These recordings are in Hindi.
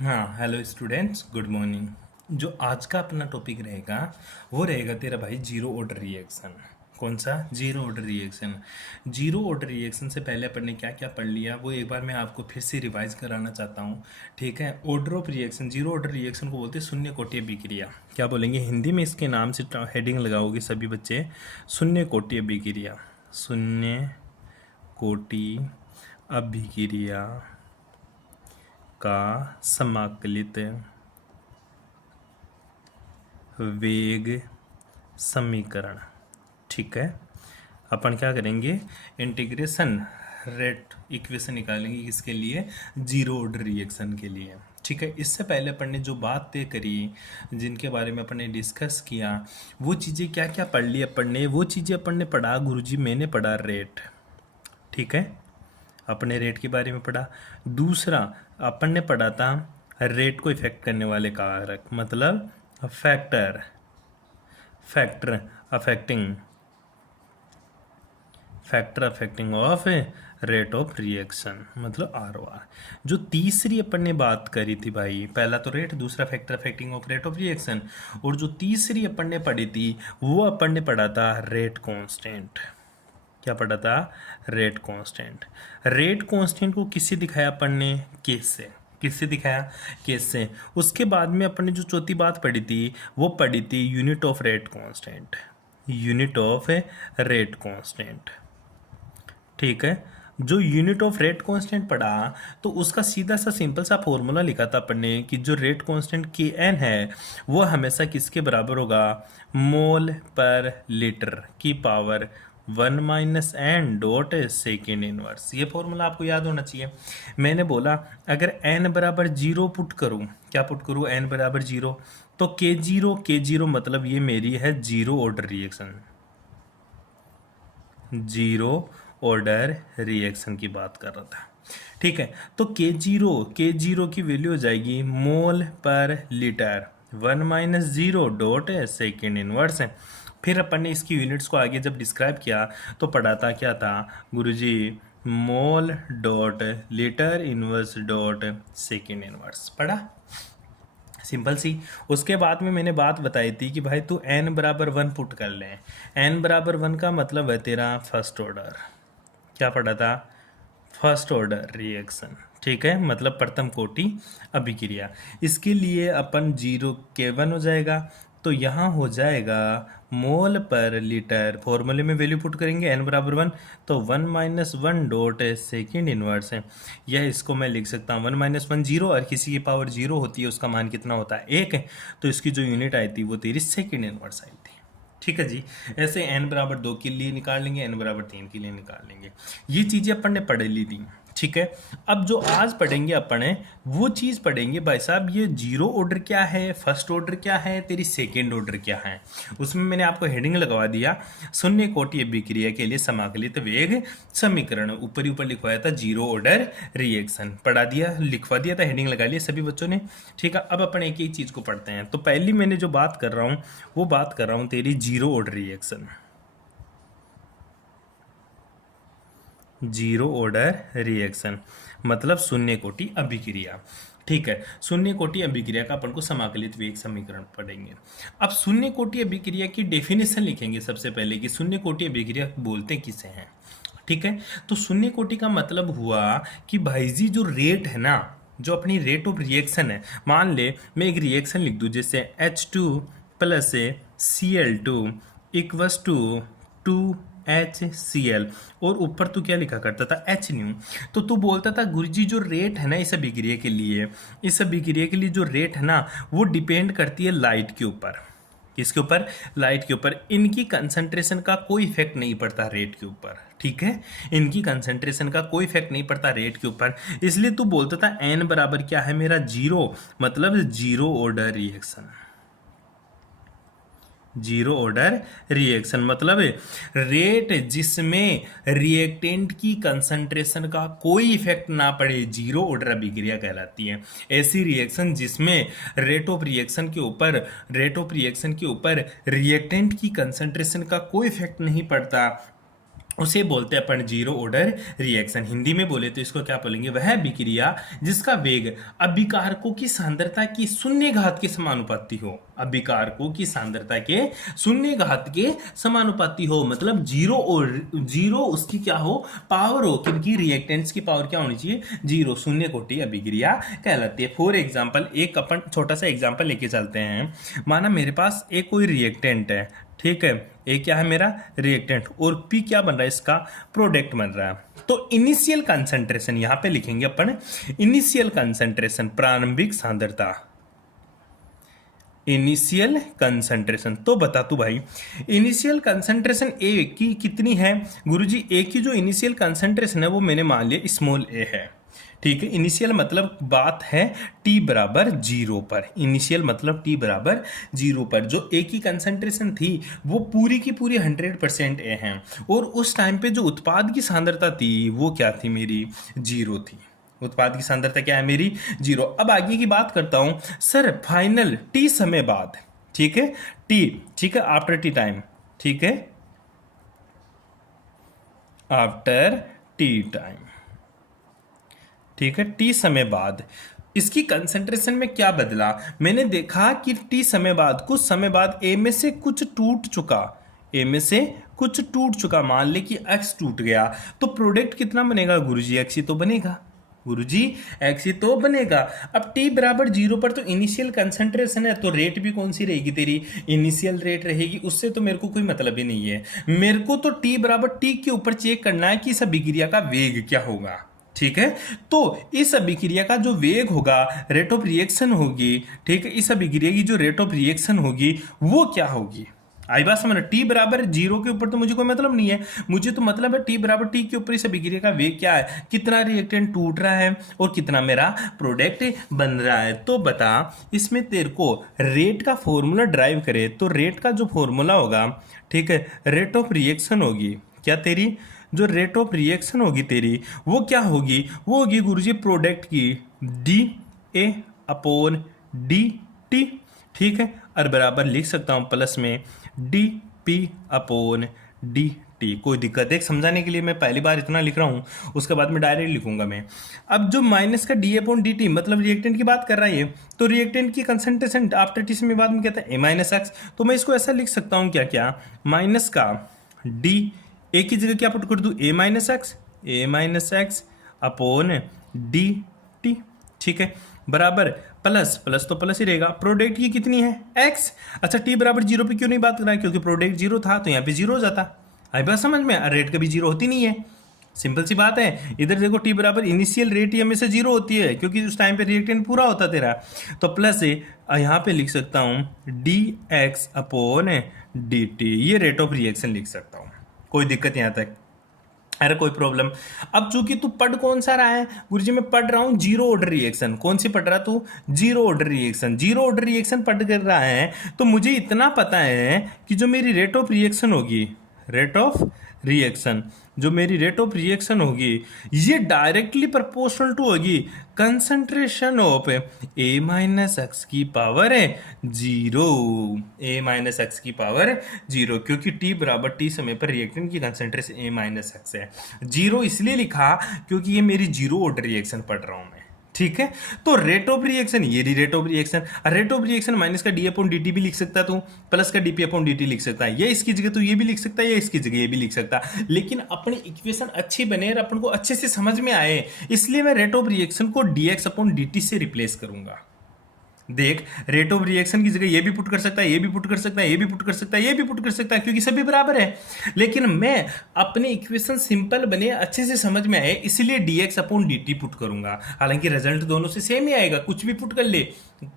हाँ, हेलो स्टूडेंट्स, गुड मॉर्निंग। जो आज का अपना टॉपिक रहेगा वो रहेगा तेरा भाई जीरो ऑर्डर रिएक्शन। कौन सा? Zero order reaction. Zero order reaction से पहले अपन ने क्या क्या पढ़ लिया वो एक बार मैं आपको फिर से रिवाइज कराना चाहता हूँ। ठीक है। Order of reaction, zero order reaction को बोलते हैं शून्य कोटि अभिक्रिया। क्या बोलेंगे हिंदी में? इसके नाम से हेडिंग लगाओगे सभी बच्चे, शून्य कोटि अभिक्रिया। शून्य कोटि अभिक्रिया का समाकलित वेग समीकरण। ठीक है। अपन क्या करेंगे? इंटीग्रेशन रेट इक्वेशन निकालेंगे किसके लिए? जीरो ऑर्डर रिएक्शन के लिए। ठीक है। इससे पहले अपन ने जो बात तय करी, जिनके बारे में अपन ने डिस्कस किया, वो चीज़ें क्या क्या पढ़ ली अपन ने? वो चीज़ें अपन ने पढ़ा गुरुजी, मैंने पढ़ा रेट। ठीक है। अपने रेट के बारे में पढ़ा। दूसरा अपन ने पढ़ा था रेट को इफेक्ट करने वाले कारक, मतलब factor, factor affecting, factor affecting of rate of reaction, मतलब आर ओ आर। जो तीसरी अपन ने बात करी थी भाई, पहला तो रेट, दूसरा factor affecting of rate of reaction, और जो तीसरी अपन ने पढ़ी थी वो अपन ने पढ़ा था रेट कांस्टेंट। क्या पढ़ा था? Rate constant. रेट कांस्टेंट को किससे दिखाया अपन ने? केस से। किससे दिखाया? केस से। उसके बाद में अपन ने जो चौथी बात पढ़ी थी वो पढ़ी थी unit of rate constant, unit of rate constant. ठीक है। जो यूनिट ऑफ रेट कांस्टेंट पढ़ा तो उसका सीधा सा सिंपल सा फॉर्मूला लिखा था अपन ने कि जो रेट कांस्टेंट के एन है वो हमेशा किसके बराबर होगा? मोल पर लीटर की power 1 - n dot second inverse. ये फॉर्मूला आपको याद होना चाहिए। मैंने बोला अगर n बराबर जीरो पुट करूँ, क्या पुट करूँ? n बराबर जीरो, तो के जीरो मतलब ये मेरी है zero order reaction, zero order reaction की बात कर रहा था। ठीक है। तो के जीरो की वैल्यू हो जाएगी मोल पर लीटर 1 - 0 डॉट सेकेंड इनवर्स है। फिर अपन ने इसकी यूनिट्स को आगे जब डिस्क्राइब किया तो पढ़ा था, क्या था गुरुजी? Mole dot litre inverse dot second inverse पढ़ा। सिंपल सी। उसके बाद में मैंने बात बताई थी कि भाई तू n बराबर 1 पुट कर ले। n बराबर 1 का मतलब है तेरा फर्स्ट ऑर्डर। क्या पढ़ा था? First order reaction. ठीक है। मतलब प्रथम कोटि अभिक्रिया। इसके लिए अपन जीरो के वन हो जाएगा, तो यहाँ हो जाएगा मोल पर लीटर। फॉर्मूले में वैल्यू पुट करेंगे n बराबर 1, तो 1 - 1 डॉट सेकेंड इनवर्स है। यह इसको मैं लिख सकता हूँ 1 - 1 जीरो, और किसी की पावर जीरो होती है उसका मान कितना होता है? 1 है। तो इसकी जो यूनिट आई थी वो तेरी सेकेंड इनवर्स आई थी। ठीक है जी। ऐसे n बराबर 2 के लिए निकाल लेंगे, n बराबर 3 के लिए निकाल लेंगे। ये चीज़ें अपन ने पढ़ ली थी। ठीक है। अब जो आज पढ़ेंगे अपन है वो चीज़ पढ़ेंगे भाई साहब, ये जीरो ऑर्डर क्या है, फर्स्ट ऑर्डर क्या है, तेरी सेकेंड ऑर्डर क्या है। उसमें मैंने आपको हेडिंग लगवा दिया शून्य कोटि अभिक्रिया के लिए समाकलित वेग समीकरण। ऊपर ही ऊपर लिखवाया था जीरो ऑर्डर रिएक्शन, पढ़ा दिया, लिखवा दिया था, हेडिंग लगा लिया सभी बच्चों ने। ठीक है। अब अपन एक एक चीज़ को पढ़ते हैं। तो पहली मैंने जो बात कर रहा हूँ वो बात कर रहा हूँ तेरी zero order reaction, zero order reaction मतलब शून्य कोटि अभिक्रिया। ठीक है। शून्य कोटि अभिक्रिया का अपन को समाकलित वेग समीकरण पढ़ेंगे। अब शून्य कोटि अभिक्रिया की डेफिनेशन लिखेंगे सबसे पहले कि शून्य कोटि अभिक्रिया बोलते किसे हैं। ठीक है। तो शून्य कोटि का मतलब हुआ कि भाई जी जो रेट है ना, जो अपनी रेट ऑफ रिएक्शन है, मान ले मैं एक रिएक्शन लिख दूं जैसे H2 plus Cl2 equals to 2HCl, और ऊपर तू क्या लिखा करता था? H new. तो तू बोलता था गुरुजी जो रेट है ना इस अभिक्रिया के लिए, इस अभिक्रिया के लिए जो रेट है ना वो डिपेंड करती है लाइट के ऊपर। किसके ऊपर? लाइट के ऊपर। इनकी कंसंट्रेशन का कोई इफेक्ट नहीं पड़ता रेट के ऊपर। ठीक है। इनकी कंसंट्रेशन का कोई इफेक्ट नहीं पड़ता रेट के ऊपर, इसलिए तू बोलता था n बराबर क्या है मेरा? जीरो, मतलब zero order reaction, zero order reaction मतलब रेट जिसमें रिएक्टेंट की कंसंट्रेशन का कोई इफेक्ट ना पड़े, जीरो ऑर्डर अभिक्रिया कहलाती है। ऐसी रिएक्शन जिसमें रेट ऑफ रिएक्शन के ऊपर, रेट ऑफ रिएक्शन के ऊपर रिएक्टेंट की कंसंट्रेशन का कोई इफेक्ट नहीं पड़ता, उसे बोलते हैं अपन जीरो ऑर्डर रिएक्शन। हिंदी में बोले तो इसको क्या बोलेंगे, वह अभिक्रिया जिसका वेग अभिकारकों की सांद्रता की शून्य घात के समानुपाती हो। अभिकारकों की सांद्रता के शून्य घात के समानुपाती हो, मतलब जीरो और जीरो उसकी क्या हो, पावर हो, क्योंकि रिएक्टेंट्स की पावर क्या होनी चाहिए, जीरो, शून्य कोटि अभिक्रिया कहलाती है। फॉर एग्जाम्पल एक अपन छोटा सा एग्जाम्पल लेके चलते हैं। माना मेरे पास एक कोई रिएक्टेंट है, ठीक है, ए क्या है मेरा रिएक्टेंट, और पी क्या बन रहा है, इसका प्रोडक्ट बन रहा है। तो इनिशियल कंसंट्रेशन यहां पे लिखेंगे अपन, इनिशियल कंसंट्रेशन प्रारंभिक सांद्रता, इनिशियल कंसंट्रेशन। तो बता तू भाई इनिशियल कंसंट्रेशन ए की कितनी है गुरुजी। ए की जो इनिशियल कंसंट्रेशन है वो मैंने मान लिया स्मॉल ए है, ठीक है। इनिशियल मतलब बात है टी बराबर जीरो पर, इनिशियल मतलब टी बराबर जीरो पर जो ए की कंसंट्रेशन थी वो पूरी की पूरी 100% ए है, और उस टाइम पे जो उत्पाद की सांद्रता थी वो क्या थी, मेरी जीरो थी। उत्पाद की सांद्रता क्या है मेरी, जीरो। अब आगे की बात करता हूं सर, फाइनल टी समय बाद, ठीक है, टी, ठीक है, आफ्टर टी टाइम, ठीक है, आफ्टर टी टाइम, ठीक है, टी समय बाद इसकी कंसंट्रेशन में क्या बदला। मैंने देखा कि टी समय बाद, कुछ समय बाद ए में से कुछ टूट चुका, ए में से कुछ टूट चुका, मान ले कि एक्स टूट गया, तो प्रोडक्ट कितना बनेगा गुरुजी, एक्स ही तो बनेगा गुरुजी, एक्स ही तो बनेगा। अब टी बराबर जीरो पर तो इनिशियल कंसंट्रेशन है, तो रेट भी कौन सी रहेगी तेरी, इनिशियल रेट रहेगी। उससे तो मेरे को कोई मतलब ही नहीं है, मेरे को तो टी बराबर टी के ऊपर चेक करना है कि इस अभिक्रिया का वेग क्या होगा, ठीक है। तो इस अभिक्रिया का जो वेग होगा, रेट ऑफ रिएक्शन होगी, ठीक है, इस अभिक्रिया की जो रेट ऑफ रिएक्शन होगी वो क्या होगी। आई बात समझ, टी बराबर जीरो के ऊपर तो मुझे कोई मतलब नहीं है, मुझे तो मतलब है टी बराबर टी के ऊपर इस अभिक्रिया का वेग क्या है, कितना रिएक्टेंट टूट रहा है और कितना मेरा प्रोडक्ट बन रहा है। तो बता इसमें तेरे को रेट का फॉर्मूला ड्राइव करे तो रेट का जो फॉर्मूला होगा, ठीक है, रेट ऑफ रिएक्शन होगी क्या तेरी, जो रेट ऑफ रिएक्शन होगी तेरी वो क्या होगी, वो होगी गुरुजी प्रोडक्ट की D A upon D T, ठीक है, और बराबर लिख सकता हूं प्लस में D P upon D T. कोई दिक्कत, देख समझाने के लिए मैं पहली बार इतना लिख रहा हूं, उसके बाद में डायरेक्ट लिखूंगा मैं। अब जो माइनस का डी अपॉन डी टी मतलब रिएक्टेंट की बात कर रहा है, तो रिएक्टेंट की कंसंट्रेशन आफ्टर टी से बाद में कहता है ए माइनस एक्स, तो मैं इसको ऐसा लिख सकता हूं क्या क्या, माइनस का डी, ए की जगह क्या पुट कर दूं, A minus X upon D T, ठीक है, बराबर प्लस प्लस तो प्लस ही रहेगा, प्रोडक्ट की कितनी है एक्स। अच्छा टी बराबर जीरो पे क्यों नहीं बात कर रहा है, क्योंकि प्रोडक्ट जीरो था तो यहाँ पे जीरो हो जाता। आई बात समझ में, रेट कभी जीरो होती नहीं है, सिंपल सी बात है। इधर देखो टी बराबर इनिशियल रेट ही हमेशा जीरो होती है क्योंकि उस टाइम पे रिएक्टेंट पूरा होता तेरा, तो प्लस है यहाँ पे लिख सकता हूँ D X upon D T, ये रेट ऑफ रिएक्शन लिख सकता हूँ। कोई दिक्कत यहाँ तक, अरे कोई प्रॉब्लम। अब चूंकि तू पढ़ कौन सा रहा है गुरुजी, मैं पढ़ रहा हूं जीरो ऑर्डर रिएक्शन। कौन सी पढ़ रहा तू, zero order reaction, zero order reaction पढ़ कर रहा है, तो मुझे इतना पता है कि जो मेरी रेट ऑफ रिएक्शन होगी, रेट ऑफ रिएक्शन, जो मेरी रेट ऑफ रिएक्शन होगी ये डायरेक्टली प्रोपोर्शनल टू होगी concentration of A minus X की पावर है जीरो, ए माइनस एक्स की पावर जीरो, क्योंकि टी बराबर टी समय पर रिएक्टेंट की कंसंट्रेशन ए माइनस एक्स है। जीरो इसलिए लिखा क्योंकि ये मेरी जीरो ऑर्डर रिएक्शन पढ़ रहा हूं मैं, ठीक है। तो रेट ऑफ रिएक्शन, ये rate of reaction, rate of reaction minus का डी अपॉन डी टी भी लिख सकता तू, प्लस का डीपी अपॉन डी टी लिख सकता है, ये इसकी जगह तो ये भी लिख सकता है, या इसकी जगह ये भी लिख सकता है, लेकिन अपनी इक्वेशन अच्छी बने और अपन को अच्छे से समझ में आए, इसलिए मैं रेट ऑफ रिएक्शन को D X upon D T से रिप्लेस करूंगा। देख रेट ऑफ रिएक्शन की जगह ये भी पुट कर सकता है, ये भी पुट कर सकता है, ये भी पुट कर सकता है, ये भी पुट कर सकता है, क्योंकि सभी बराबर है। लेकिन मैं अपने इक्वेशन सिंपल बने अच्छे से समझ में आए इसलिए dx अपॉन dt पुट करूंगा। हालांकि रिजल्ट दोनों से सेम ही आएगा, कुछ भी पुट कर ले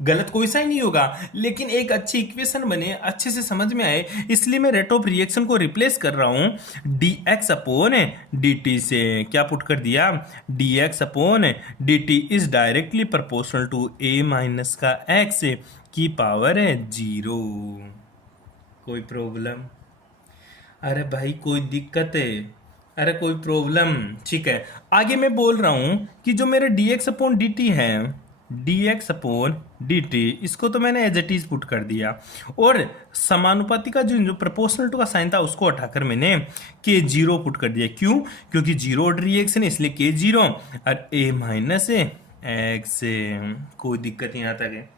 गलत कोई सा ही नहीं होगा, लेकिन एक अच्छी इक्वेशन बने अच्छे से समझ में आए इसलिए मैं रेट ऑफ रिएक्शन को रिप्लेस कर रहा हूं dx अपॉन dt से। क्या पुट कर दिया, dx upon dt is directly proportional to a minus का x की पावर है जीरो। कोई प्रॉब्लम, अरे भाई कोई दिक्कत है, अरे कोई प्रॉब्लम, ठीक है। आगे मैं बोल रहा हूं कि जो मेरे dx अपॉन dt है D X upon D T, इसको तो मैंने एज इट इज पुट कर दिया, और समानुपाती का जो प्रोपोर्शनल टू का साइन था उसको हटाकर मैंने के जीरो पुट कर दिया। क्यों? क्योंकि जीरो ऑर्डर रिएक्शन है, इसलिए के जीरो और ए माइनस एक्स। कोई दिक्कत नहीं आता है?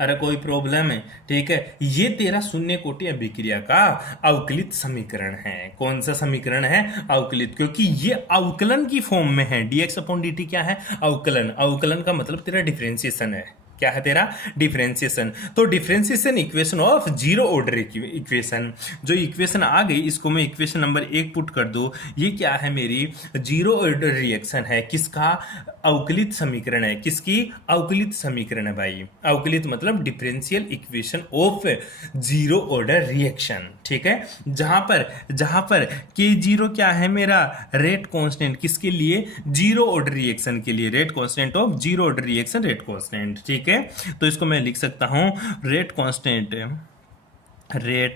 अरे कोई प्रॉब्लम है? ठीक है, ये तेरा शून्य कोटि अभिक्रिया का अवकलित समीकरण है। कौन सा समीकरण है? अवकलित, क्योंकि ये अवकलन की फॉर्म में है। dx अपॉन dt क्या है? अवकलन। अवकलन का मतलब तेरा डिफरेंशिएशन है। क्या है तेरा? डिफरेंशिएशन। तो differentiation equation of zero order equation, जो इक्वेशन आ गई इसको मैं इक्वेशन नंबर 1 पुट कर दूं। ये क्या है? मेरी जीरो ऑर्डर रिएक्शन है। किसका? अवकलित समीकरण है। किसकी? अवकलित समीकरण है भाई। अवकलित मतलब differential equation of zero order reaction. ठीक है, जहां पर के जीरो क्या है? मेरा रेट कांस्टेंट। किसके लिए? जीरो ऑर्डर रिएक्शन के लिए। Rate constant of zero order reaction, rate constant. ठीक है, तो इसको मैं लिख सकता हूं rate constant, rate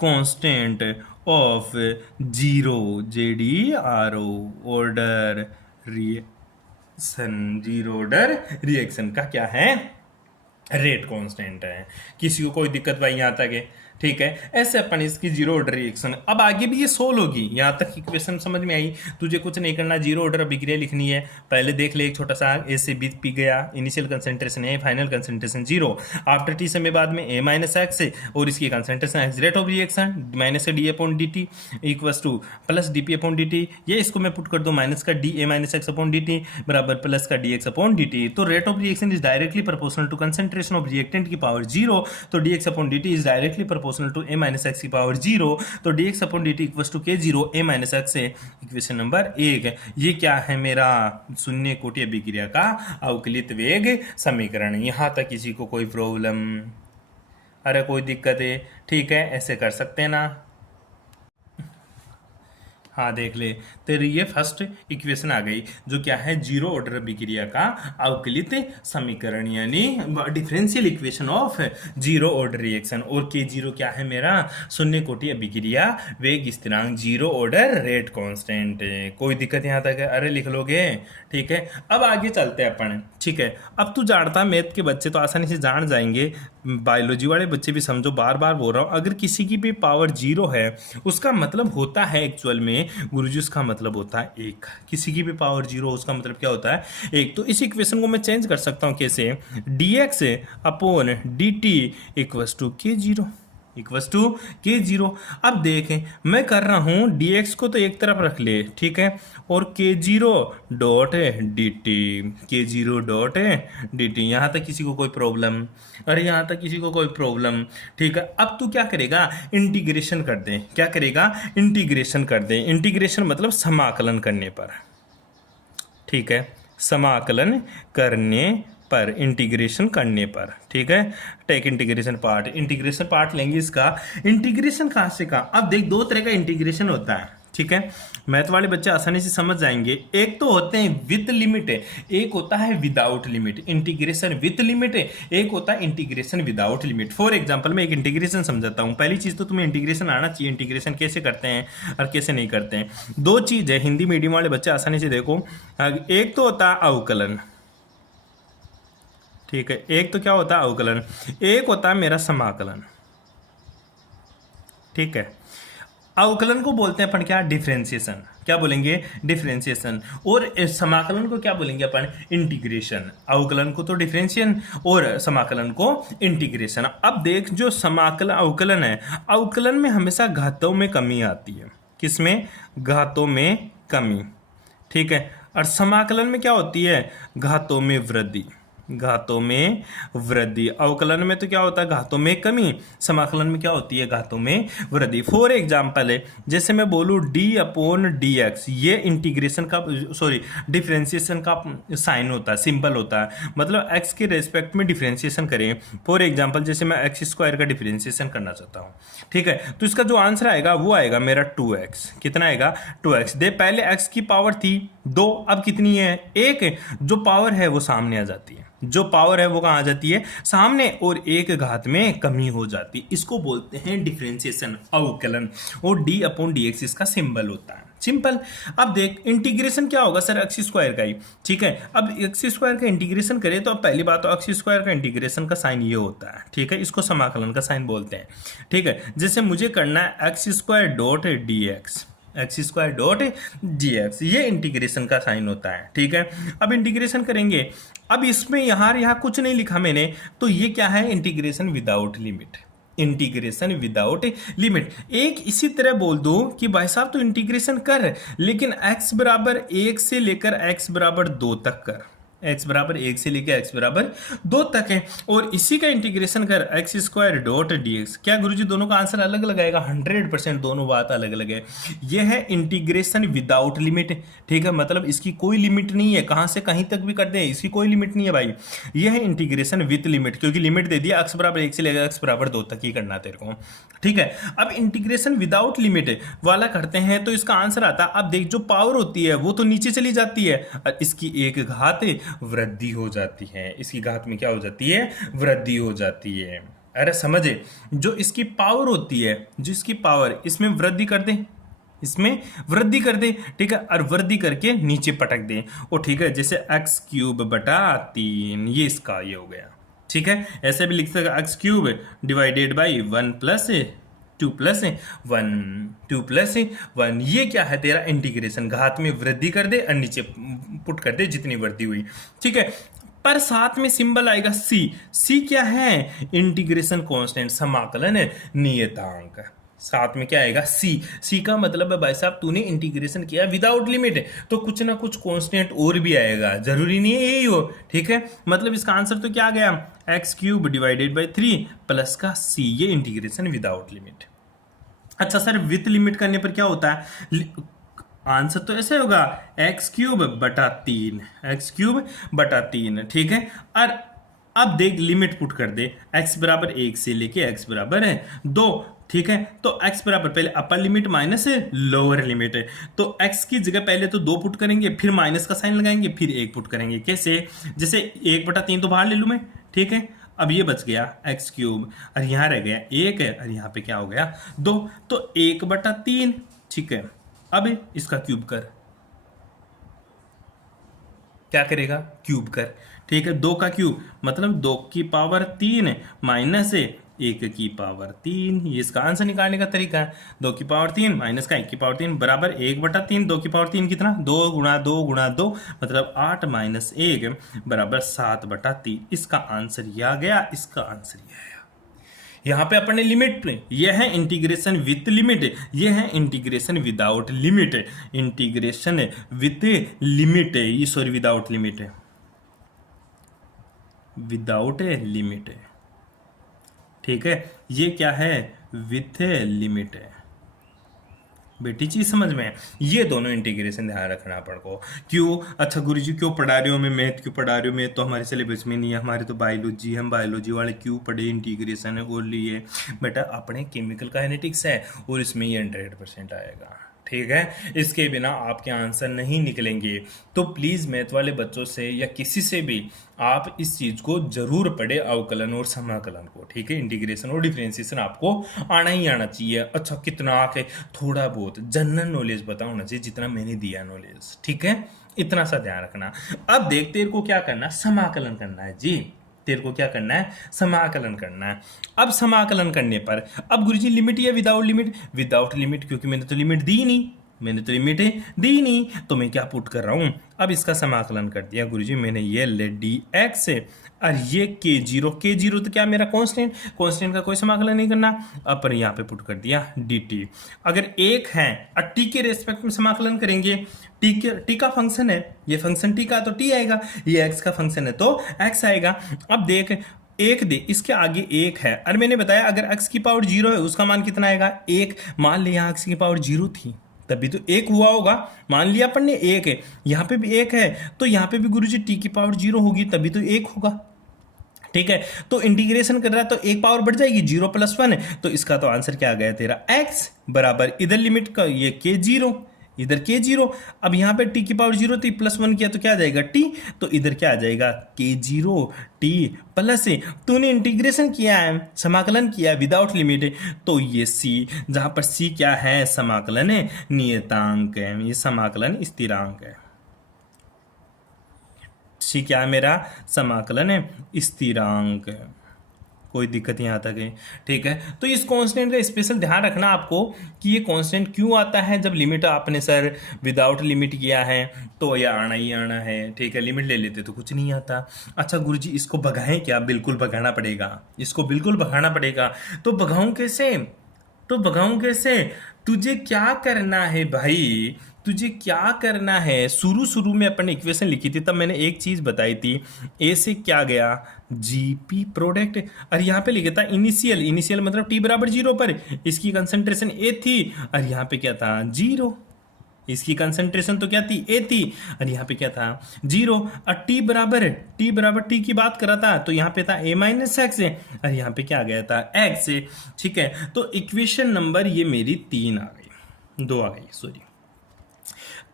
constant of zero, JDRO order reaction, zero order reaction का क्या है? रेट कांस्टेंट है। किसी को कोई दिक्कत भाई यहाँ तक है? ठीक है, ऐसे अपन इसकी जीरो ऑर्डर रिएक्शन अब आगे भी ये सोल्व होगी। यहाँ तक इक्वेशन समझ में आई? तुझे कुछ नहीं करना, जीरो ऑर्डर अभिक्रिया लिखनी है। पहले देख ले, एक छोटा सा ए से बी पी गया, initial concentration A, final concentration zero, after T समय बाद में ए माइनस एक्स, और इसकी concentration X, rate of reaction minus D upon D T equals to plus D P upon D T. ये इसको मैं पुट कर दूँ, माइनस का D A minus X upon D T बराबर प्लस का D X upon D T. तो rate of reaction is directly proportional to concentration of reactant की पावर जीरो, तो D X upon D T is directly proportional to A minus X की पावर जीरो, तो D X upon D T equal to K zero A minus X से इक्वेशन नंबर 1। ये क्या है? मेरा शून्य कोटि अभिक्रिया का अवकलित वेग समीकरण। यहां तक किसी को कोई प्रॉब्लम? अरे कोई दिक्कत है? ठीक है, ऐसे कर सकते हैं ना? हाँ देख ले, तेरी ये फर्स्ट इक्वेशन आ गई, जो क्या है? जीरो ऑर्डर अभिक्रिया का अवकलित समीकरण, यानी differential equation of zero order reaction. और के जीरो क्या है? मेरा शून्य कोटि अभिक्रिया वेग स्थिरांक, जीरो ऑर्डर रेट कांस्टेंट। कोई दिक्कत यहाँ तक है? अरे लिख लोगे? ठीक है, अब आगे चलते हैं अपन। ठीक है, अब तू जानता, मैथ के बच्चे तो आसानी से जान जाएंगे, बायोलॉजी वाले बच्चे भी समझो, बार बार बोल रहा हूँ, अगर किसी की भी पावर जीरो है उसका मतलब होता है एक्चुअल में गुरुजी, उसका मतलब होता है एक। किसी की भी पावर जीरो, उसका मतलब क्या होता है? एक। तो इस इक्वेशन को मैं चेंज कर सकता हूँ कैसे? D X upon D T equals to K zero, equals to K zero. अब देखें, मैं कर रहा हूं डी एक्स को तो एक तरफ रख ले, ठीक है, और के जीरो डॉट डी टी, के जीरो डॉट डी टी। यहां तक किसी को कोई प्रॉब्लम? अरे यहां तक किसी को कोई प्रॉब्लम? ठीक है, अब तू क्या करेगा? इंटीग्रेशन कर दे। क्या करेगा? इंटीग्रेशन कर दे। इंटीग्रेशन मतलब समाकलन करने पर। ठीक है, समाकलन करने पर, इंटीग्रेशन करने पर। ठीक है, take integration part. Integration part लेंगे इसका। इंटीग्रेशन कहाँ से कहाँ? अब देख, दो तरह का इंटीग्रेशन होता है। ठीक है, मैथ वाले बच्चे आसानी से समझ जाएंगे। एक तो होते हैं विद लिमिट, एक होता है without limit. Integration with limit, एक होता है integration without limit. For example मैं एक इंटीग्रेशन समझाता हूं। पहली चीज तो तुम्हें इंटीग्रेशन आना चाहिए, इंटीग्रेशन कैसे करते हैं और कैसे नहीं करते हैं। दो चीज है, हिंदी मीडियम वाले बच्चे आसानी से देखो। एक तो होता है अवकलन, ठीक है, एक तो क्या होता है? अवकलन। एक होता है मेरा समाकलन। ठीक है, अवकलन को बोलते हैं अपन क्या? डिफरेंशिएशन। क्या बोलेंगे? डिफरेंशिएशन। और समाकलन को क्या बोलेंगे अपन? इंटीग्रेशन। अवकलन को तो डिफरेंशिएशन और समाकलन को इंटीग्रेशन। अब देख, जो समाकलन अवकलन है, अवकलन में हमेशा घातों में कमी आती है। किसमें? घातों में कमी। ठीक है, और समाकलन में क्या होती है? घातों में वृद्धि। घातों में वृद्धि। अवकलन में तो क्या होता है? घातों में कमी। समाकलन में क्या होती है? घातों में वृद्धि। फॉर एग्जाम्पल है, जैसे मैं बोलूँ डी अपॉन डी एक्स, ये इंटीग्रेशन का, सॉरी, डिफरेंशिएशन का साइन होता है, सिंबल होता है। मतलब एक्स के रेस्पेक्ट में डिफरेंशिएशन करें। फॉर एग्जाम्पल जैसे मैं एक्स स्क्वायर का डिफरेंशिएशन करना चाहता हूँ, ठीक है, तो इसका जो आंसर आएगा वो आएगा मेरा 2x। कितना आएगा? 2x। दे पहले x की पावर थी 2, अब कितनी है? 1। जो पावर है वो सामने आ जाती है। जो पावर है वो कहाँ आ जाती है, सामने, और एक घात में कमी हो जाती है। इसको बोलते हैं डिफरेंशिएशन, अवकलन, और डी अपॉन डी एक्स इसका सिंबल होता है। सिंपल। अब देख इंटीग्रेशन क्या होगा सर, एक्स स्क्वायर का ही, ठीक है। अब एक्स स्क्वायर का इंटीग्रेशन करें तो अब पहली बात तो एक्स स्क्वायर का इंटीग्रेशन का साइन ये होता है, ठीक है, इसको समाकलन का साइन बोलते हैं, ठीक है। जैसे मुझे करना है x square dot D x, x square dot G x, ये इंटीग्रेशन का साइन होता है, ठीक है। अब इंटीग्रेशन करेंगे, अब इसमें यहाँ कुछ नहीं लिखा मैंने, तो ये क्या है, integration without limit, integration without limit. एक इसी तरह बोल दो कि भाई साहब तो इंटीग्रेशन कर, लेकिन x बराबर 1 से लेकर x बराबर 2 तक कर, x बराबर 1 से लेकर x बराबर 2 तक है, और इसी का इंटीग्रेशन कर x square dot D x. क्या गुरुजी दोनों का आंसर अलग अलग आएगा, 100% दोनों बात अलग अलग है। यह है इंटीग्रेशन विदाउट लिमिट, ठीक है, मतलब इसकी कोई लिमिट नहीं है, कहां से कहीं तक भी कर दे, इसकी कोई लिमिट नहीं है भाई। यह है इंटीग्रेशन विद लिमिट, क्योंकि लिमिट दे दिया x बराबर 1 से लेकर x बराबर 2 तक ही करना तेरे को, ठीक है। अब इंटीग्रेशन विदाउट लिमिट वाला करते हैं तो इसका आंसर आता है, अब देख जो पावर होती है वो तो नीचे चली जाती है, और इसकी एक घात वृद्धि हो जाती है, इसकी घात में क्या हो जाती है, वृद्धि हो जाती है। अरे समझे, जो इसकी पावर होती है, जिसकी पावर, इसमें वृद्धि कर दे, इसमें वृद्धि कर दे, ठीक है, और वृद्धि करके नीचे पटक दे, और ठीक है, जैसे एक्स क्यूब बटा 3, ये इसका ये हो गया, ठीक है। ऐसे भी लिख सकते x cube divided by 1 plus 2 plus 1, 2 plus 1, ये क्या है तेरा इंटीग्रेशन, घात में वृद्धि कर दे और नीचे पुट कर दे जितनी वृद्धि हुई, ठीक है। पर साथ में सिंबल आएगा सी, सी क्या है, इंटीग्रेशन कांस्टेंट, समाकलन नियतांक, साथ में क्या आएगा सी, सी का मतलब है भाई साहब तूने इंटीग्रेशन किया विदाउट लिमिट, तो कुछ ना कुछ कांस्टेंट और भी आएगा, जरूरी नहीं है यही हो, ठीक है। मतलब इसका आंसर तो क्या आ गया, x cube divided by 3 plus का सी, ये इंटीग्रेशन विदाउट लिमिट। अच्छा सर विथ लिमिट करने पर क्या होता है, आंसर तो ऐसे होगा एक्स क्यूब बटा 3, एक्स क्यूब बटा 3, ठीक है। और अब देख लिमिट पुट कर दे, x बराबर 1 से लेके x बराबर है 2, ठीक है। तो x बराबर पहले upper limit minus lower limit है, तो x की जगह पहले तो 2 पुट करेंगे, फिर माइनस का साइन लगाएंगे, फिर 1 पुट करेंगे। कैसे, जैसे 1/3 तो बाहर ले लूं मैं, ठीक है। अब ये बच गया एक्स क्यूब, और यहाँ रह गया 1 है, और यहाँ पे क्या हो गया 2, तो 1/3, ठीक है। अब इसका क्यूब कर, क्या करेगा, क्यूब कर, ठीक है। 2 का क्यूब मतलब 2 की पावर 3 माइनस 1 की पावर 3, ये इसका आंसर निकालने का तरीका है। 2 की पावर 3 माइनस का 1 की पावर 3 बराबर 1/3, 2 की पावर 3 कितना, 2 गुणा 2 गुणा 2 मतलब 8 माइनस 1 बराबर 7/3, इसका आंसर यह आ गया, इसका आंसर यह आया। यहाँ पे अपन ने लिमिट, यह है इंटीग्रेशन विथ लिमिट, यह है integration without limit, integration with limit, ये सॉरी विदाउट लिमिट है, विदाउट लिमिट है, ठीक है। ये क्या है, विथ लिमिट है। बेटी चीज समझ में है, ये दोनों इंटीग्रेशन ध्यान रखना अपन को। क्यों, अच्छा गुरुजी क्यों पढ़ा रहे हो, मैं मैथ क्यों पढ़ा रहे हो, मैथ तो हमारे सिलेबस में नहीं है, हमारे तो बायोलॉजी, हम बायोलॉजी वाले क्यों पढ़े इंटीग्रेशन है, और लिए बेटा अपने केमिकल काइनेटिक्स है और इसमें ये 100% आएगा, ठीक है। इसके बिना आपके आंसर नहीं निकलेंगे, तो प्लीज़ मैथ वाले बच्चों से या किसी से भी आप इस चीज़ को जरूर पढ़े, अवकलन और समाकलन को, ठीक है। इंटीग्रेशन और डिफरेंशिएशन आपको आना ही आना चाहिए। अच्छा कितना आके, थोड़ा बहुत जनरल नॉलेज पता होना चाहिए जितना मैंने दिया नॉलेज, ठीक है, इतना सा ध्यान रखना। अब देख तेरे को क्या करना, समाकलन करना है जी, तेरे को क्या करना है, समाकलन करना है। अब समाकलन करने पर, अब गुरुजी लिमिट या विदाउट लिमिट, विदाउट लिमिट, क्योंकि मैंने तो लिमिट दी नहीं, मैंने तो लिमिट दी नहीं, तो मैं क्या पुट कर रहा हूं, अब इसका समाकलन कर दिया गुरुजी मैंने, ये ले डी एक्स और ये k0 तो क्या मेरा कांस्टेंट, कांस्टेंट का कोई समाकलन नहीं करना, अपन यहाँ पे पुट कर दिया dt। अगर एक है और t के रेस्पेक्ट में समाकलन करेंगे, टी का फंक्शन है, ये फंक्शन टी का तो टी आएगा, ये एक्स का फंक्शन है तो एक्स आएगा। अब देख एक दे, इसके आगे एक है, और मैंने बताया अगर x की पावर 0 है उसका मान कितना आएगा 1, मान लिया यहाँ x की पावर 0 थी तभी तो 1 हुआ होगा, मान लिया अपन ने 1 है, यहाँ पे भी 1 है, तो यहाँ पे भी गुरुजी t की पावर 0 होगी तभी तो 1 होगा, ठीक है। तो इंटीग्रेशन कर रहा है तो एक पावर बढ़ जाएगी, 0 + 1 है, तो इसका तो आंसर क्या आ गया तेरा x बराबर, इधर लिमिट का ये k0, इधर के जीरो। अब यहाँ पे टी की पावर जीरो थी, +1 किया तो क्या आ जाएगा टी, तो इधर क्या आ जाएगा के जीरो टी प्लस ए। तूने इंटीग्रेशन किया है, समाकलन किया है विदाउट लिमिट, तो ये सी, जहाँ पर सी क्या है, समाकलन है, नियतांक है, ये समाकलन स्थिरांक है। सी क्या है मेरा, समाकलन है, स्थिरांक है। कोई दिक्कत यहाँ तक है, ठीक है। तो इस कांस्टेंट का स्पेशल ध्यान रखना आपको कि ये कांस्टेंट क्यों आता है। जब लिमिट आपने सर विदाउट लिमिट किया है तो ये आना ही आना है, ठीक है। लिमिट ले लेते तो कुछ नहीं आता। अच्छा गुरुजी इसको भगाएं क्या, बिल्कुल भगाना पड़ेगा, इसको बिल्कुल भगाना पड़ेगा। तो भगाऊं कैसे, तो भगाऊं कैसे, तुझे क्या करना है भाई, तुझे क्या करना है, शुरू शुरू में अपन इक्वेशन लिखी थी तब मैंने एक चीज बताई थी, ए से क्या गया जीपी प्रोडक्ट, और यहाँ पे लिखा था इनिशियल, इनिशियल मतलब टी बराबर जीरो पर इसकी कंसंट्रेशन ए थी, और यहाँ पे क्या था जीरो, इसकी कंसंट्रेशन तो क्या थी ए थी, और यहाँ पे क्या था जीरो। और टी बराबर टी की बात करा था तो यहाँ पे था ए माइनस एक्स, और यहाँ पे क्या आ गया था एक्स, ठीक है। तो इक्वेशन नंबर ये मेरी 3 आ गई, 2 आ गई सॉरी।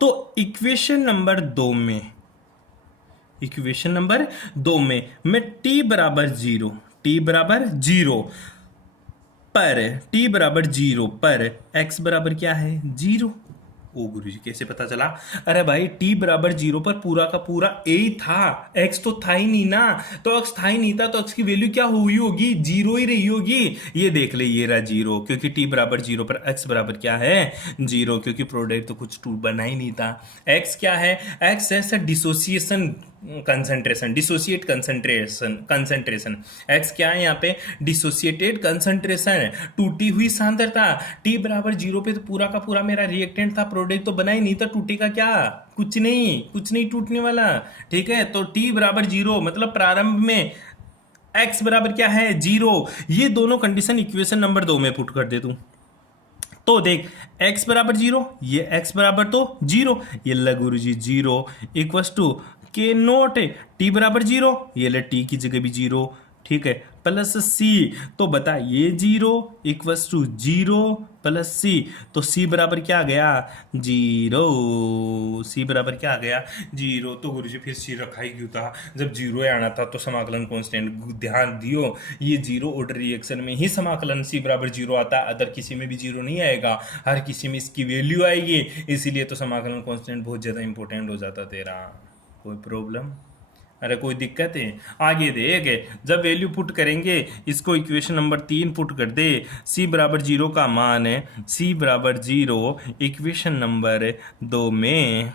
तो इक्वेशन नंबर 2 में, इक्वेशन नंबर 2 में मैं टी बराबर जीरो, टी बराबर जीरो पर, टी बराबर जीरो पर एक्स बराबर क्या है जीरो। ओ गुरुजी कैसे पता चला, अरे भाई टी बराबर जीरो पर पूरा का पूरा ए ही था, एक्स तो था ही नहीं ना, तो एक्स था ही नहीं था तो एक्स की वैल्यू क्या हुई होगी, जीरो ही रही होगी। ये देख ले ये रहा जीरो, क्योंकि टी बराबर जीरो पर एक्स बराबर क्या है जीरो, क्योंकि प्रोडक्ट तो कुछ टू बना ही नहीं था। एक्स क्या है, एक्स है dissociation concentration, dissociate concentration, concentration x क्या है यहाँ पे डिसोसिएटेड कंसंट्रेशन, टूटी हुई सांद्रता। टी बराबर जीरो पे तो पूरा का पूरा मेरा रिएक्टेंट था, प्रोडक्ट तो बना ही नहीं था, टूटेगा क्या, कुछ नहीं, कुछ नहीं टूटने वाला, ठीक है। तो टी बराबर जीरो मतलब प्रारंभ में एक्स बराबर क्या है जीरो। ये दोनों कंडीशन इक्वेशन नंबर 2 में पुट कर दे तू, तो देख x बराबर जीरो, ये x बराबर तो जीरो, ये ले गुरुजी जीरो इक्वस टू के नोट टी बराबर जीरो, ये ले टी की जगह भी जीरो, ठीक है, प्लस सी। तो बता ये zero equals to zero plus C, तो सी बराबर क्या आ गया जीरो, सी बराबर क्या आ गया जीरो। तो गुरुजी फिर सी रखा ही क्यों था, जब जीरो आना था तो समाकलन कांस्टेंट, ध्यान दियो ये जीरो ऑर्डर रिएक्शन में ही समाकलन सी बराबर जीरो आता है, अदर किसी में भी जीरो नहीं आएगा, हर किसी में इसकी वैल्यू आएगी, इसीलिए तो समाकलन कांस्टेंट बहुत ज़्यादा इंपॉर्टेंट हो जाता तेरा। कोई प्रॉब्लम, अरे कोई दिक्कत है, आगे देख जब वैल्यू पुट करेंगे इसको इक्वेशन नंबर 3 पुट कर दे, सी बराबर जीरो का मान है, सी बराबर जीरो इक्वेशन नंबर 2 में,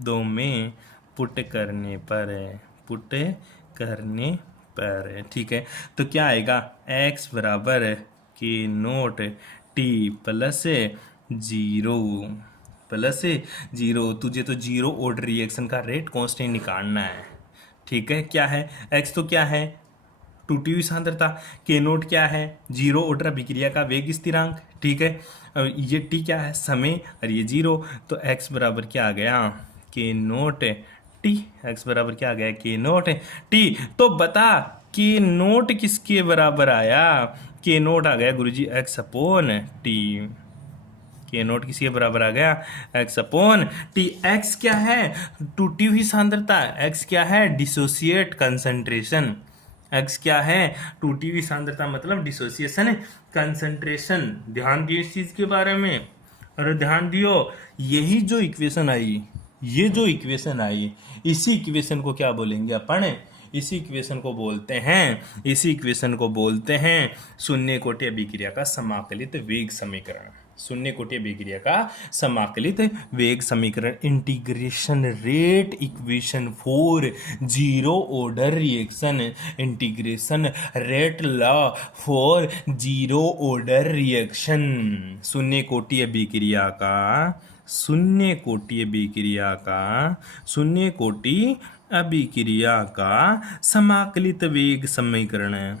2 में पुट करने पर, पुट करने पर, ठीक है। तो क्या आएगा x बराबर के note T plus zero, plus zero. तुझे तो जीरो ऑर्डर रिएक्शन का रेट कांस्टेंट निकालना है, ठीक है। क्या है x तो क्या है टूटी हुई सांद्रता, के नोट क्या है जीरो ऑर्डर अभिक्रिया का वेग स्थिरांक, ठीक है। ये टी क्या है समय, और ये जीरो, तो x बराबर क्या आ गया के नोट टी, x बराबर क्या आ गया के नोट टी। तो बता के नोट किसके बराबर आया, के नोट आ गया गुरुजी x अपॉन टी, के नोट किसी के बराबर आ गया x अपॉन टी। x क्या है टूटी हुई सांद्रता, x क्या है डिसोसिएट कंसंट्रेशन, x क्या है टूटी हुई सांद्रता मतलब डिसोसिएशन कंसंट्रेशन। ध्यान दियो इस चीज के बारे में, अरे ध्यान दियो, यही जो इक्वेशन आई, ये जो इक्वेशन आई, इसी इक्वेशन को क्या बोलेंगे अपन, इसी इक्वेशन को बोलते हैं, इसी इक्वेशन को बोलते हैं शून्य कोटि अभिक्रिया का समाकलित वेग समीकरण, शून्य कोटि अभिक्रिया का समाकलित वेग समीकरण, integration rate equation for zero order reaction, integration rate law for zero order reaction, शून्य कोटि अभिक्रिया का, शून्य कोटि अभिक्रिया का, शून्य कोटि अभिक्रिया का समाकलित वेग समीकरण है।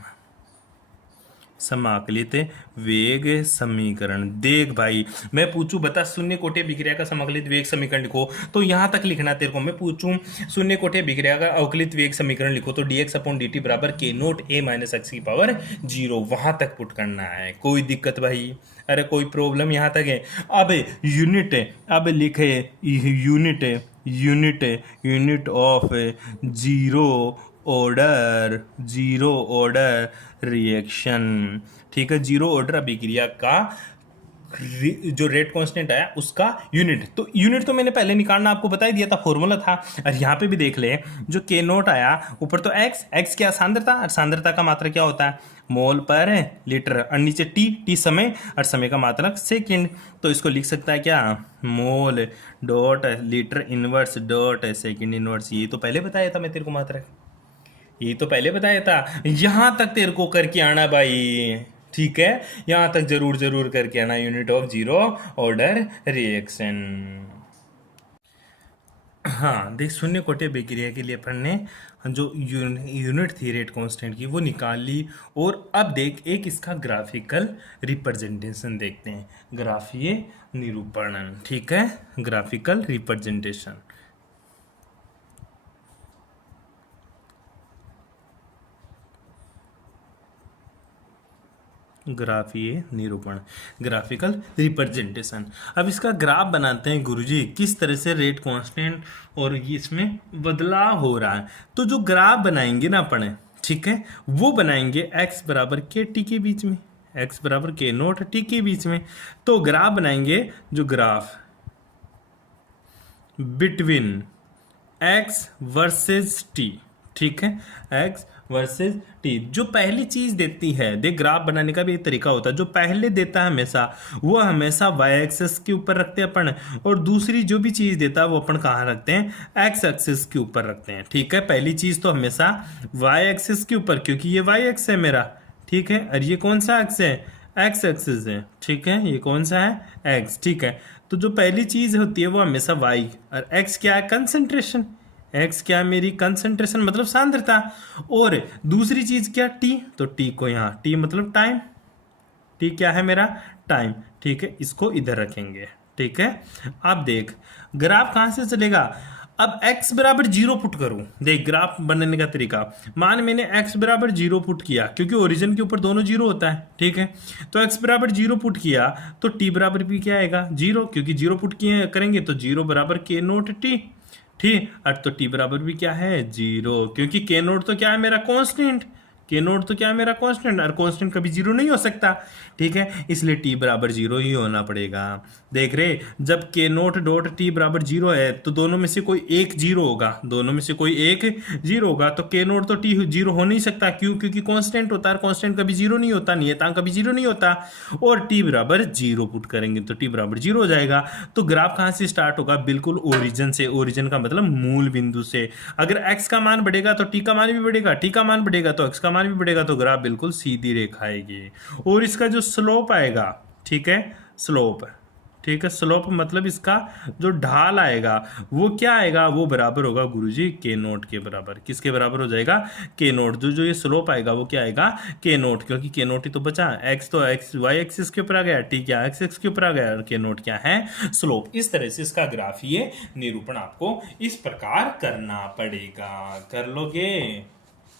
समाकलित वेग समीकरण। देख भाई, मैं पूछूं बता शून्य कोटि विक्रिया का समाकलित वेग समीकरण लिखो, तो यहां तक लिखना तेरे को। मैं पूछूं शून्य कोटि विक्रिया का अवकलित वेग समीकरण लिखो, तो dx अपॉन dt बराबर k note a minus X की पावर 0, वहां तक पुट करना है। कोई दिक्कत भाई? अरे कोई प्रॉब्लम यहाँ तक है? अब यूनिट, अब लिखे unit, unit unit of zero order, zero order reaction. ठीक है, जीरो ऑर्डर अभिक्रिया का जो रेट कांस्टेंट आया उसका यूनिट, तो यूनिट तो मैंने पहले निकालना आपको बता ही दिया था, फॉर्मूला था। और यहाँ पे भी देख ले, जो के नोट आया ऊपर तो एक्स, एक्स क्या सांद्रता, और सांद्रता का मात्रक क्या होता है मोल पर लीटर, और नीचे टी, टी समय, और समय का मात्रक सेकंड। तो इसको लिख सकता है क्या, mole dot litre inverse dot second inverse. ये तो पहले बताया था मैं तेरे को मात्रक, ये तो पहले बताया था। यहां तक तेरे को करके आना भाई, ठीक है, यहां तक जरूर जरूर करके आना, unit of zero order reaction. हाँ देख, शून्य कोटि विक्रिया के लिए अपन ने जो यूनिट थी रेट कांस्टेंट की वो निकाल ली। और अब देख एक इसका ग्राफिकल रिप्रेजेंटेशन देखते हैं, ग्राफीय निरूपण। ठीक है, ग्राफिकल रिप्रेजेंटेशन। ग्राफीय निरूपण, ग्राफिकल रिप्रेजेंटेशन। अब इसका ग्राफ बनाते हैं गुरुजी, किस तरह से रेट कांस्टेंट और ये इसमें बदलाव हो रहा है। तो जो ग्राफ बनाएंगे ना अपन, ठीक है, वो बनाएंगे x बराबर के टी के बीच में, x बराबर के नोट टी के बीच में। तो ग्राफ बनाएंगे, जो graph between x versus t, ठीक है, x वर्सेस टी। जो पहली चीज देती है, देख ग्राफ बनाने का भी एक तरीका होता है, जो पहले देता है हमेशा वो हमेशा वाई एक्सेस के ऊपर रखते हैं अपन, और दूसरी जो भी चीज देता है वो अपन कहाँ रखते हैं, एक्स एक्सेस के ऊपर रखते हैं। ठीक है, पहली चीज तो हमेशा वाई एक्सेस के ऊपर, क्योंकि ये वाई एक्स है मेरा, ठीक है, और ये कौन सा एक्स है, एक्स एक्सिस है, ठीक है, ये कौन सा है, एक्स, ठीक है। तो जो पहली चीज होती है वो हमेशा वाई, और एक्स क्या है, कंसेंट्रेशन, एक्स क्या है मेरी कंसेंट्रेशन मतलब सांद्रता, और दूसरी चीज क्या टी, तो टी को यहाँ टी मतलब टाइम, टी क्या है मेरा टाइम, ठीक है, इसको इधर रखेंगे। ठीक है, अब देख ग्राफ कहां से चलेगा, अब x बराबर जीरो पुट करूं। देख ग्राफ बनने का तरीका, मान मैंने x बराबर जीरो पुट किया, क्योंकि ओरिजिन के ऊपर दोनों जीरो होता है, ठीक है, तो x बराबर जीरो पुट किया तो t बराबर भी क्या आएगा जीरो, क्योंकि जीरो पुट किए करेंगे तो जीरो बराबर के नोट टी, ठीक, और तो टी बराबर भी क्या है जीरो, क्योंकि के नोट तो क्या है मेरा कांस्टेंट, के नोट तो क्या है मेरा कांस्टेंट, और कांस्टेंट कभी जीरो नहीं हो सकता, ठीक है, इसलिए टी बराबर जीरो ही होना पड़ेगा। देख रहे, जब के नोट डॉट टी बराबर जीरो है तो दोनों में से कोई एक जीरो होगा, दोनों में से कोई एक जीरो होगा, तो के नोट तो टी जीरो हो नहीं सकता, क्यों, क्योंकि कांस्टेंट होता है, कांस्टेंट कभी जीरो नहीं होता, नियतांक कभी जीरो नहीं होता, और टी बराबर जीरो पुट करेंगे तो टी बराबर जीरो हो जाएगा। तो ग्राफ कहां से स्टार्ट होगा, बिल्कुल ओरिजिन से, ओरिजिन का मतलब मूल बिंदु से। अगर एक्स का मान बढ़ेगा तो टी का मान भी बढ़ेगा, टी का मान बढ़ेगा तो एक्स का मान भी बढ़ेगा, तो ग्राफ बिल्कुल सीधी रेखा आएगी। और इसका जो स्लोप आएगा, ठीक है, स्लोप, ठीक है, स्लोप मतलब इसका जो ढाल आएगा वो क्या आएगा, वो बराबर होगा गुरुजी के नोट के बराबर। किसके बराबर हो जाएगा, के नोट। जो जो ये स्लोप आएगा वो क्या आएगा, के नोट, क्योंकि के नोट ही तो बचा, एक्स तो एक्स वाई एक्सिस के ऊपर आ गया, टी क्या एक्स एक्स के ऊपर आ गया, और के नोट क्या है स्लोप। इस तरह से इसका ग्राफीय निरूपण आपको इस प्रकार करना पड़ेगा। कर लोगे,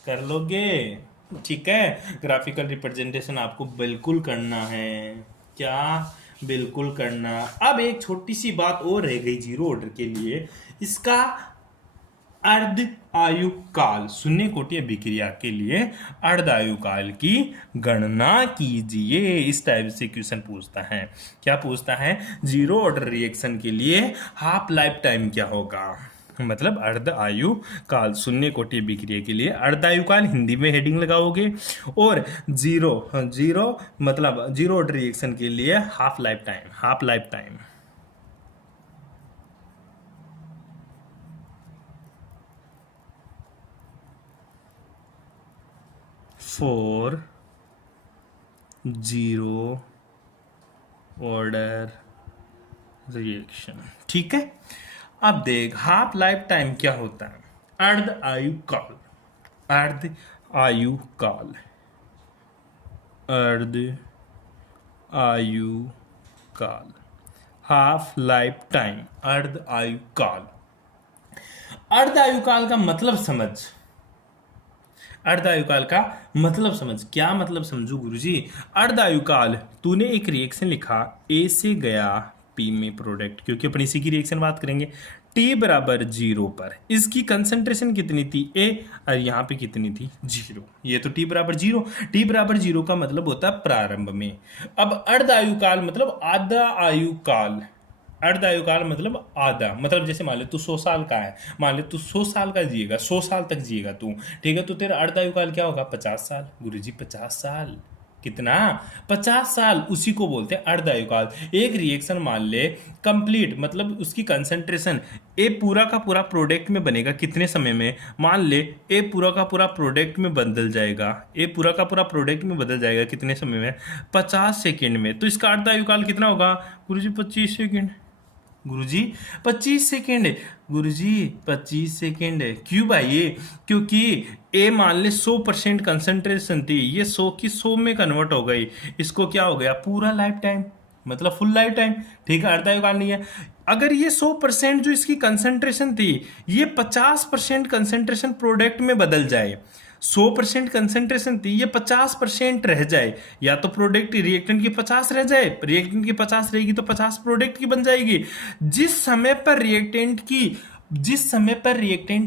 कर लोगे, ठीक है, ग्राफिकल रिप्रेजेंटेशन आपको बिल्कुल करना है, क्या बिल्कुल करना। अब एक छोटी सी बात और रह गई जीरो ऑर्डर के लिए, इसका अर्ध आयु काल, शून्य कोटि विक्रिया के लिए अर्ध आयु काल की गणना कीजिए। इस टाइप से क्वेश्चन पूछता है, क्या पूछता है, जीरो ऑर्डर रिएक्शन के लिए हाफ लाइफ टाइम क्या होगा, मतलब अर्ध आयु काल, शून्य कोटि विक्रिया के लिए अर्ध आयु काल, हिंदी में हेडिंग लगाओगे, और जीरो, जीरो मतलब जीरो ऑर्डर रिएक्शन के लिए half life time, half life time. For zero order reaction, ठीक है। अब देख हाफ लाइफ टाइम क्या होता है, अर्ध आयु काल, अर्ध आयु काल, अर्ध आयु काल, हाफ लाइफ टाइम, अर्ध आयु काल। अर्ध आयु काल का मतलब समझ, अर्ध आयु काल का मतलब समझ, क्या मतलब समझू गुरुजी। अर्ध आयु काल, तूने एक रिएक्शन लिखा ए से गया पी में प्रोडक्ट, क्योंकि अपन इसी की रिएक्शन बात करेंगे। टी बराबर 0 पर इसकी कंसंट्रेशन कितनी थी ए, और यहाँ पे कितनी थी 0। ये तो टी बराबर 0, टी बराबर 0 का मतलब होता है प्रारंभ में। अब अर्ध आयु काल मतलब आधा आयु काल, अर्ध आयु काल मतलब आधा, मतलब जैसे मान ले तू 100 साल का है, मान ले तू 100 साल का जिएगा, 100 साल तक जिएगा तू, ठीक है, तो तेरा अर्ध आयु काल क्या होगा 50 साल। गुरुजी 50 साल कितना, 50 साल, उसी को बोलते हैं अर्ध आयु काल। एक रिएक्शन मान ले कंप्लीट, मतलब उसकी कंसंट्रेशन ए पूरा का पूरा प्रोडक्ट में बनेगा कितने समय में, मान ले ए पूरा का पूरा प्रोडक्ट में बदल जाएगा, ए पूरा का पूरा प्रोडक्ट में बदल जाएगा कितने समय में, 50 सेकेंड में। तो इसका अर्ध आयु काल कितना होगा गुरुजी 25 सेकेंड। गुरुजी 25 सेकेंड, गुरुजी 25 सेकेंड। क्यों भाई ये, क्योंकि ए मान ले 100% कंसंट्रेशन थी, ये 100 की 100 में कन्वर्ट हो गई, इसको क्या हो गया पूरा लाइफ टाइम, मतलब फुल लाइफ टाइम, ठीक है, अर्ध आयु काल नहीं है। अगर ये 100% जो इसकी कंसंट्रेशन थी, ये 50% कंसंट्रेशन प्रोडक्ट में बदल जाए, 100% कंसंट्रेशन थी, ये 50% रह जाए, या तो प्रोडक्ट रिएक्टेंट की 50 रह जाए, रिएक्टेंट की 50 रहेगी तो 50 प्रोडक्ट की बन जाएगी। जिस समय पर रिएक्टेंट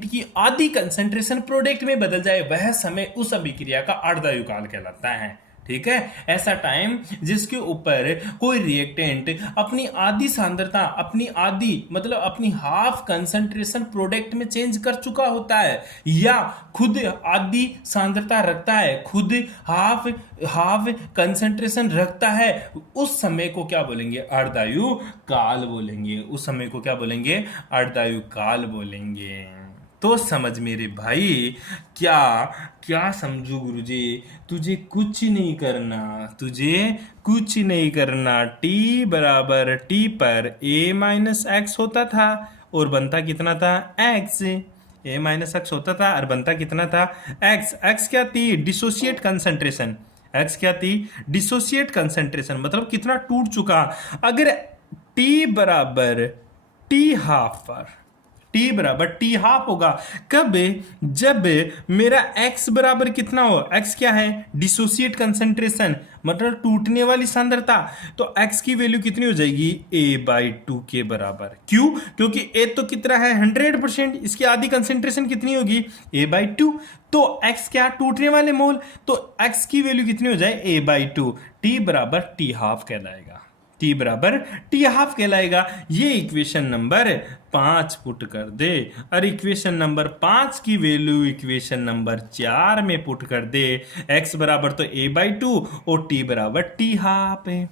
की आधी कंसंट्रेशन प्रोडक्ट में बदल जाए, वह समय उस अभिक्रिया का अर्ध आयु काल कहलाता है। ठीक है, ऐसा टाइम जिसके ऊपर कोई रिएक्टेंट अपनी आधी सांद्रता, अपनी आधी मतलब अपनी हाफ कंसंट्रेशन प्रोडक्ट में चेंज कर चुका होता है, या खुद आधी सांद्रता रखता है, खुद हाफ हाफ कंसंट्रेशन रखता है, उस समय को क्या बोलेंगे अर्धायु काल बोलेंगे। उस समय को क्या बोलेंगे अर्धायु काल बोलेंगे। तो समझ मेरे भाई, क्या क्या समझू गुरुजी, तुझे कुछ नहीं करना, तुझे कुछ नहीं करना। टी बराबर टी पर ए माइनस एक्स होता था और बनता कितना था एक्स, ए माइनस एक्स होता था और बनता कितना था एक्स। एक्स क्या थी डिसोसिएट कंसंट्रेशन, एक्स क्या थी डिसोसिएट कंसंट्रेशन, मतलब कितना टूट चुका। अगर टी बराबर टी हाफ पर, टी बराबर टी हाफ होगा कब, जब मेरा x बराबर कितना हो, x क्या है डिसोसिएट कंसंट्रेशन मतलब टूटने वाली सांद्रता, तो x की वैल्यू कितनी हो जाएगी a/2 के बराबर। क्यों, क्योंकि a तो कितना है 100%, इसकी आधी कंसंट्रेशन कितनी होगी a/2, तो x क्या टूटने वाले मोल, तो x की वैल्यू कितनी हो जाए a/2, t बराबर टी हाफ कहलाएगा, टी बराबर टी हाफ कहलाएगा। ये इक्वेशन नंबर 5 पुट कर दे, और इक्वेशन नंबर 5 की वैल्यू इक्वेशन नंबर 4 में पुट कर दे। x बराबर तो a/2 और t बराबर टी हाफ है,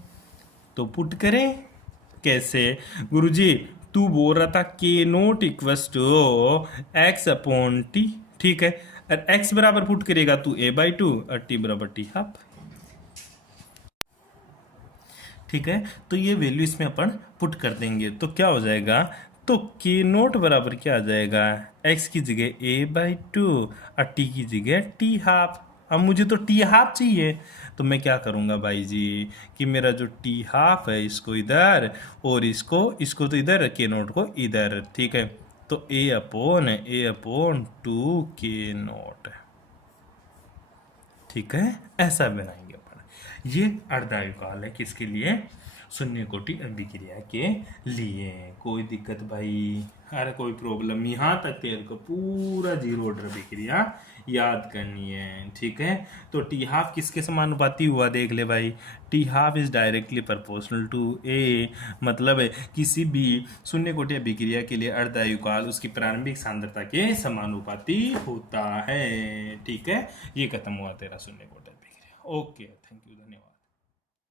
तो पुट करें कैसे गुरुजी, तू बोल रहा था k0 इक्वस टू x/t, ठीक है, और x बराबर पुट करेगा तू a/2 और t बराबर टी हाफ, ठीक है। तो ये वैल्यू इसमें अपन पुट कर देंगे तो क्या हो जाएगा, तो k0 बराबर क्या आ जाएगा x की जगह a/2 और t की जगह टी हाफ। अब मुझे तो टी हाफ चाहिए, तो मैं क्या करूँगा भाई जी कि मेरा जो टी हाफ है इसको इधर और इसको तो इधर, k0 को इधर, ठीक है, तो a/2 k0, ठीक है, ऐसा बनाएंगे। ये अर्धायु काल है किसके लिए, शून्य कोटि अभिक्रिया के लिए। कोई दिक्कत भाई, अरे कोई प्रॉब्लम, यहाँ तक तेरे को पूरा जीरो ऑर्डर अभिक्रिया याद करनी है, ठीक है। तो टी हाफ किसके समानुपाती हुआ देख ले भाई, T half is directly proportional to A, मतलब किसी भी शून्य कोटि अभिक्रिया के लिए अर्धायु काल उसकी प्रारंभिक सांद्रता के समानुपाती होता है, ठीक है। ये खत्म हुआ तेरा शून्य कोटि अभिक्रिया। ओके, थैंक यू, धन्यवाद।